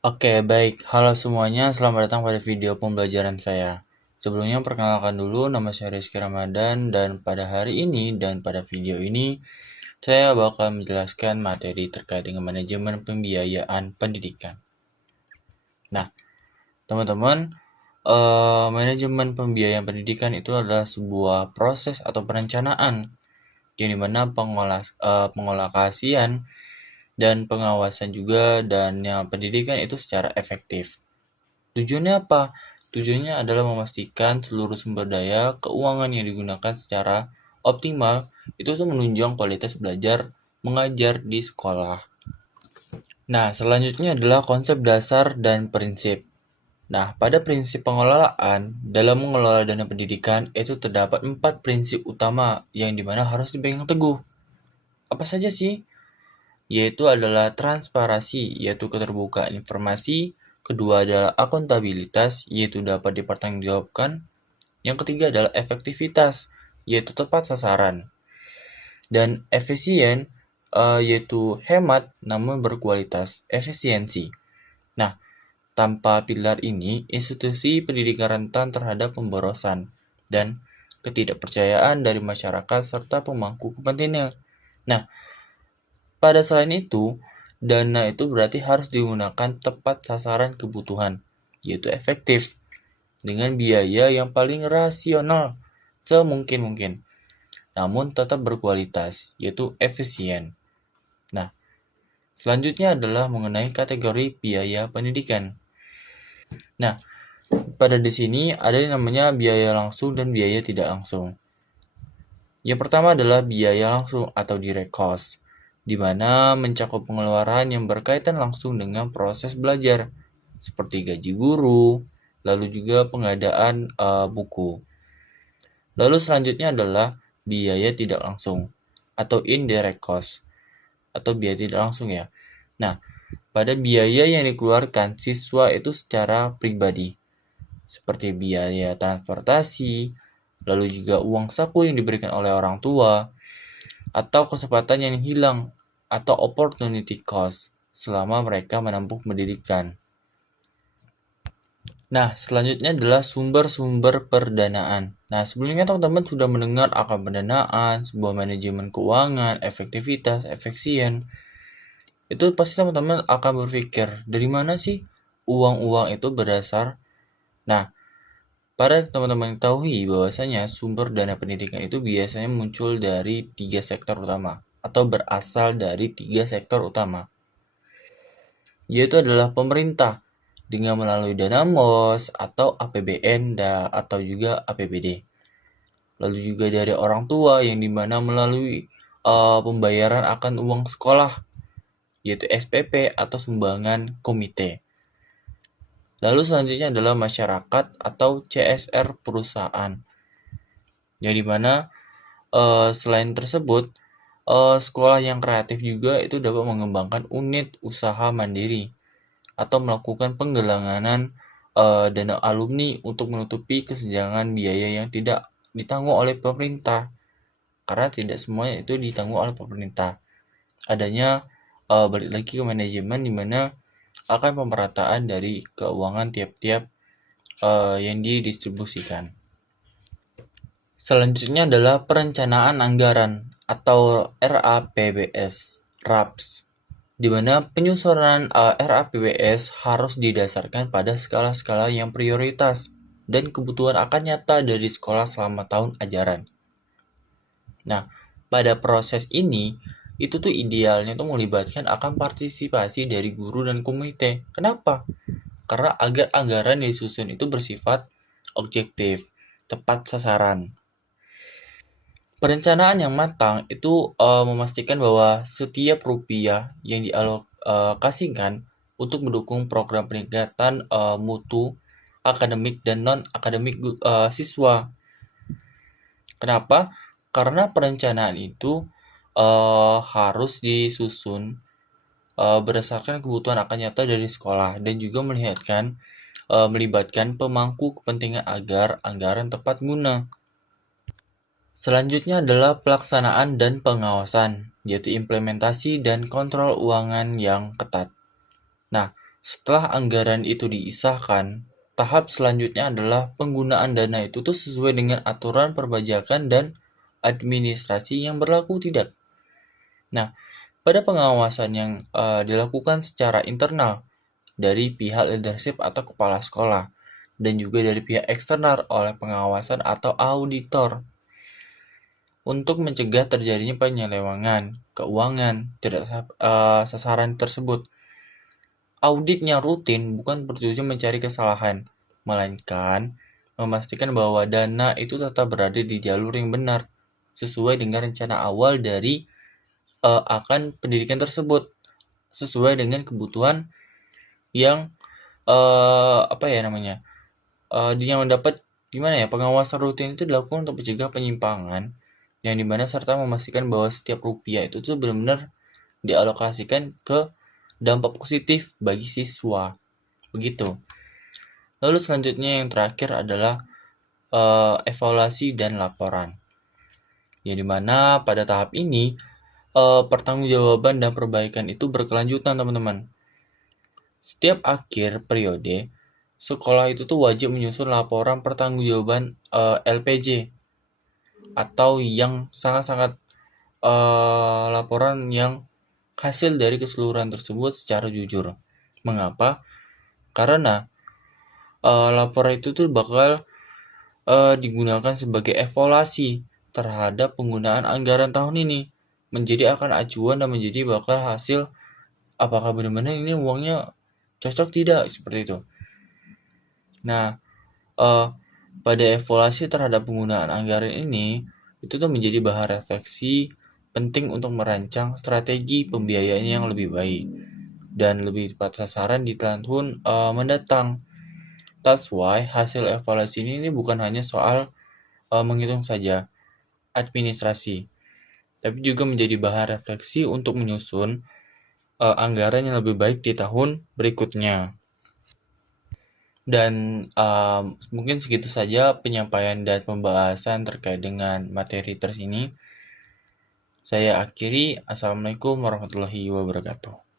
Oke, baik. Halo semuanya, selamat datang pada video pembelajaran saya. Sebelumnya perkenalkan dulu, nama saya Rizky Ramadan dan pada hari ini dan pada video ini saya bakal menjelaskan materi terkait dengan manajemen pembiayaan pendidikan. Nah, teman-teman, manajemen pembiayaan pendidikan itu adalah sebuah proses atau perencanaan yang dimana pengolahkasian dan pengawasan juga dan yang pendidikan itu secara efektif. Tujuannya apa? Tujuannya adalah memastikan seluruh sumber daya keuangan yang digunakan secara optimal itu tuh menunjang kualitas belajar mengajar di sekolah. Nah, selanjutnya adalah konsep dasar dan prinsip. Nah, pada prinsip pengelolaan, dalam mengelola dana pendidikan itu terdapat 4 prinsip utama yang dimana harus dipegang teguh. Apa saja sih? Yaitu adalah transparansi, yaitu keterbukaan informasi. Kedua adalah akuntabilitas, yaitu dapat dipertanggungjawabkan. Yang ketiga adalah efektivitas, yaitu tepat sasaran. Dan efisien, yaitu hemat namun berkualitas, efisiensi. Nah, tanpa pilar ini, institusi pendidikan rentan terhadap pemborosan dan ketidakpercayaan dari masyarakat serta pemangku kepentingan. Nah, pada selain itu, dana itu berarti harus digunakan tepat sasaran kebutuhan, yaitu efektif, dengan biaya yang paling rasional semungkin-mungkin, namun tetap berkualitas, yaitu efisien. Nah, selanjutnya adalah mengenai kategori biaya pendidikan. Nah, pada di sini ada yang namanya biaya langsung dan biaya tidak langsung. Yang pertama adalah biaya langsung atau direct cost, di mana mencakup pengeluaran yang berkaitan langsung dengan proses belajar, seperti gaji guru, lalu juga pengadaan buku. Lalu selanjutnya adalah biaya tidak langsung atau indirect cost atau biaya tidak langsung ya. Nah, pada biaya yang dikeluarkan siswa itu secara pribadi, seperti biaya transportasi, lalu juga uang saku yang diberikan oleh orang tua, atau kesempatan yang hilang atau opportunity cost selama mereka menempuh pendidikan. Nah, selanjutnya adalah sumber-sumber perdanaan. Nah, sebelumnya teman-teman sudah mendengar akan pendanaan, sebuah manajemen keuangan, efektivitas, efisien. Itu pasti teman-teman akan berpikir, dari mana sih uang-uang itu berasal? Nah, para teman-teman ketahui bahwasanya sumber dana pendidikan itu biasanya muncul dari 3 sektor utama atau berasal dari 3 sektor utama, yaitu adalah pemerintah dengan melalui dana MOS atau APBN atau juga APBD. Lalu juga dari orang tua yang dimana melalui pembayaran akan uang sekolah, yaitu SPP atau sumbangan komite. Lalu selanjutnya adalah masyarakat atau CSR perusahaan, yang dimana selain tersebut, sekolah yang kreatif juga itu dapat mengembangkan unit usaha mandiri atau melakukan penggalangan dana alumni untuk menutupi kesenjangan biaya yang tidak ditanggung oleh pemerintah, karena tidak semuanya itu ditanggung oleh pemerintah. Adanya balik lagi ke manajemen di mana akan pemerataan dari keuangan tiap-tiap yang didistribusikan. Selanjutnya adalah perencanaan anggaran atau RAPBS, RAPS, di mana penyusunan RAPBS harus didasarkan pada skala-skala yang prioritas dan kebutuhan akan nyata dari sekolah selama tahun ajaran. Nah, pada proses ini, itu tuh idealnya tuh melibatkan akan partisipasi dari guru dan komite. Kenapa? Karena agar anggaran yang disusun itu bersifat objektif, tepat sasaran. Perencanaan yang matang itu memastikan bahwa setiap rupiah yang dialokasikan untuk mendukung program peningkatan mutu akademik dan non-akademik siswa. Kenapa? Karena perencanaan itu harus disusun berdasarkan kebutuhan akan nyata dari sekolah dan juga melibatkan pemangku kepentingan agar anggaran tepat guna. Selanjutnya adalah pelaksanaan dan pengawasan, yaitu implementasi dan kontrol keuangan yang ketat. Nah, Setelah anggaran itu disahkan, tahap selanjutnya adalah penggunaan dana itu tuh sesuai dengan aturan perpajakan dan administrasi yang berlaku tidak. Nah, pada pengawasan yang dilakukan secara internal dari pihak leadership atau kepala sekolah dan juga dari pihak eksternal oleh pengawasan atau auditor untuk mencegah terjadinya penyelewengan keuangan tidak sasaran tersebut. Auditnya rutin bukan bertujuan mencari kesalahan, melainkan memastikan bahwa dana itu tetap berada di jalur yang benar sesuai dengan rencana awal dari akan pendidikan tersebut, sesuai dengan kebutuhan yang apa ya namanya? Yang mendapat gimana ya? Pengawasan rutin itu dilakukan untuk mencegah penyimpangan yang dimana serta memastikan bahwa setiap rupiah itu tuh benar-benar dialokasikan ke dampak positif bagi siswa. Begitu. Lalu selanjutnya yang terakhir adalah evaluasi dan laporan. Yang dimana pada tahap ini pertanggungjawaban dan perbaikan itu berkelanjutan, teman-teman. Setiap akhir periode, sekolah itu tuh wajib menyusun laporan pertanggungjawaban LPJ atau yang sangat-sangat laporan yang hasil dari keseluruhan tersebut secara jujur. Mengapa? Karena laporan itu tuh bakal digunakan sebagai evaluasi terhadap penggunaan anggaran tahun ini, menjadi akan acuan dan menjadi bakal hasil apakah benar-benar ini uangnya cocok tidak, seperti itu. Nah, pada evaluasi terhadap penggunaan anggaran ini, itu tuh menjadi bahan refleksi penting untuk merancang strategi pembiayaan yang lebih baik dan lebih tepat sasaran di tahun mendatang. That's why hasil evaluasi ini bukan hanya soal menghitung saja administrasi, tapi juga menjadi bahan refleksi untuk menyusun anggaran yang lebih baik di tahun berikutnya. Dan mungkin segitu saja penyampaian dan pembahasan terkait dengan materi terus ini. Saya akhiri. Assalamualaikum warahmatullahi wabarakatuh.